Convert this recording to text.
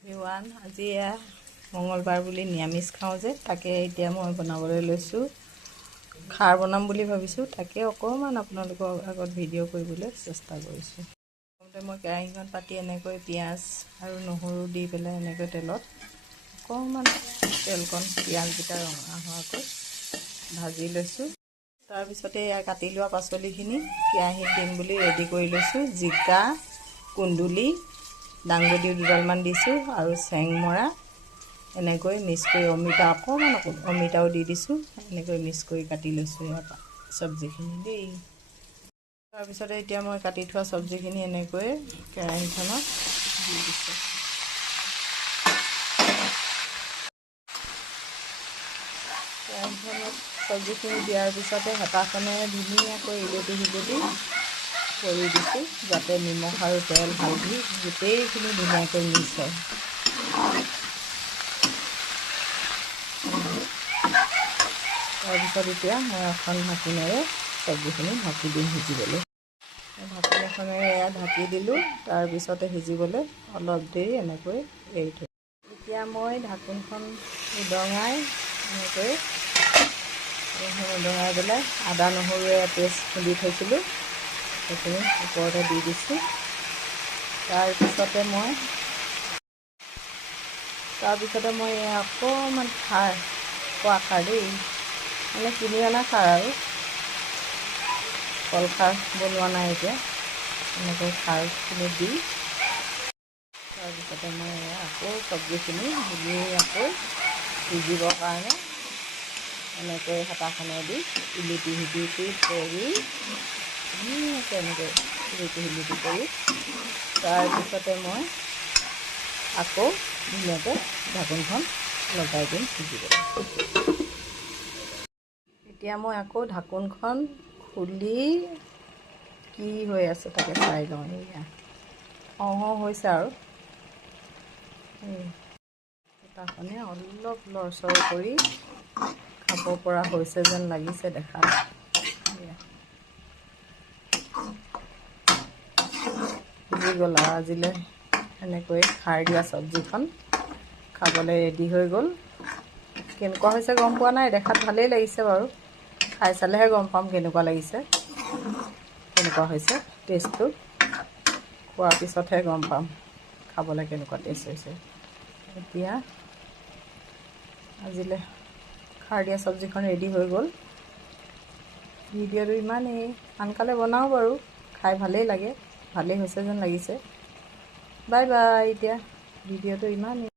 Everyone, আজি মঙলবাৰ বুলি নিৰামিষ খাওঁ যে, তাকে এতিয়া মই বনাবলৈ লৈছোঁ। খাৰ বনাম বুলি ভাবিছোঁ, তাকে অকণমান আপোনালোকৰ আগত ভিডিঅ' কৰিবলৈ চেষ্টা কৰিছোঁ। প্ৰথমতে মই কেৰাহীখন পাতি এনেকৈ পিঁয়াজ আৰু নহৰু দি পেলাই এনেকৈ তেলত অকণমান তেলকণ পিঁয়াজকেইটা ৰঙা হোৱাকৈ ভাজি লৈছোঁ। তাৰপিছতে কাটি লোৱা পাচলিখিনি কেৰাহীত দিম বুলি ৰেডি কৰি লৈছোঁ। জিকা, কুন্দুলি, দাংবডি দুডালমান দিছোঁ আৰু চেংমৰা এনেকৈ মিক্স কৰি অমিতাও দি দিছোঁ। এনেকৈ মিক্স কৰি কাটি লৈছোঁ ইয়াৰ চব্জিখিনি দেই। তাৰপিছতে এতিয়া মই কাটি থোৱা চব্জিখিনি এনেকৈ কেৰাহীখনত দি দিছোঁ। কেৰাহীখনত চব্জিখিনি দিয়াৰ পিছতে হেতাখনেৰে ধুনীয়াকৈ ইলতি কৰি দিছোঁ, যাতে নিমখ আৰু তেল হালধি গোটেইখিনি ধুনীয়াকৈ মিক্স হয়। তাৰপিছত এতিয়া মই এখন ঢাকোনেৰে চব্জিখিনি ঢাকি দিম সিজিবলৈ। ঢাকোন এখনেৰে ঢাকি দিলোঁ। তাৰপিছতে সিজিবলৈ অলপ দেৰি এনেকৈ এৰি থৈ। এতিয়া মই ঢাকোনখন উদঙাই এনেকৈ উদঙাই পেলাই আদা নহৰুৰে পেষ্ট খুন্দি থৈছিলোঁ, সেইখিনি ওপৰতে দি দিছোঁ। তাৰপিছতে মই অকণমান খোৱা খাৰ দেই, মানে কিনি অনা খাৰ আৰু কল খাৰ বনোৱা নাই এতিয়া, এনেকৈ খাৰখিনি দি তাৰপিছতে মই আকৌ চব্জিখিনি ধুনীয়াকৈ সিজিবৰ কাৰণে এনেকৈ হেতাখনেৰে দি ইলুটি কৰি ধুনীয়াকৈ এনেকৈ ইলুটি কৰি তাৰপিছতে মই আকৌ ধুনীয়াকৈ ঢাকোনখন লগাই দিম সিজিবলৈ। এতিয়া মই আকৌ ঢাকোনখন খুলি কি হৈ আছে তাকে চাই লওঁ। এয়া হৈছে আৰু হেতাখনে অলপ লৰচৰ কৰি খাব পৰা হৈছে যেন লাগিছে দেখাত। সিজি গ'ল আৰু আজিলৈ এনেকৈ খাৰ দিয়া চব্জিখন খাবলৈ ৰেডি হৈ গ'ল। কেনেকুৱা হৈছে গম পোৱা নাই, দেখাত ভালেই লাগিছে বাৰু, খাই চালেহে গম পাম কেনেকুৱা লাগিছে, কেনেকুৱা হৈছে টেষ্টটো। খোৱাৰ পিছতহে গম পাম খাবলৈ কেনেকুৱা টেষ্ট হৈছে। এতিয়া আজিলৈ খাৰ দিয়া চব্জিখন ৰেডি হৈ গ'ল। ভিডিঅ'টো ইমানেই, সোনকালে বনাওঁ বাৰু, খাই ভালেই লাগে, ভালেই হৈছে যেন লাগিছে। Bye bye. এতিয়া ভিডিঅ'টো ইমানেই।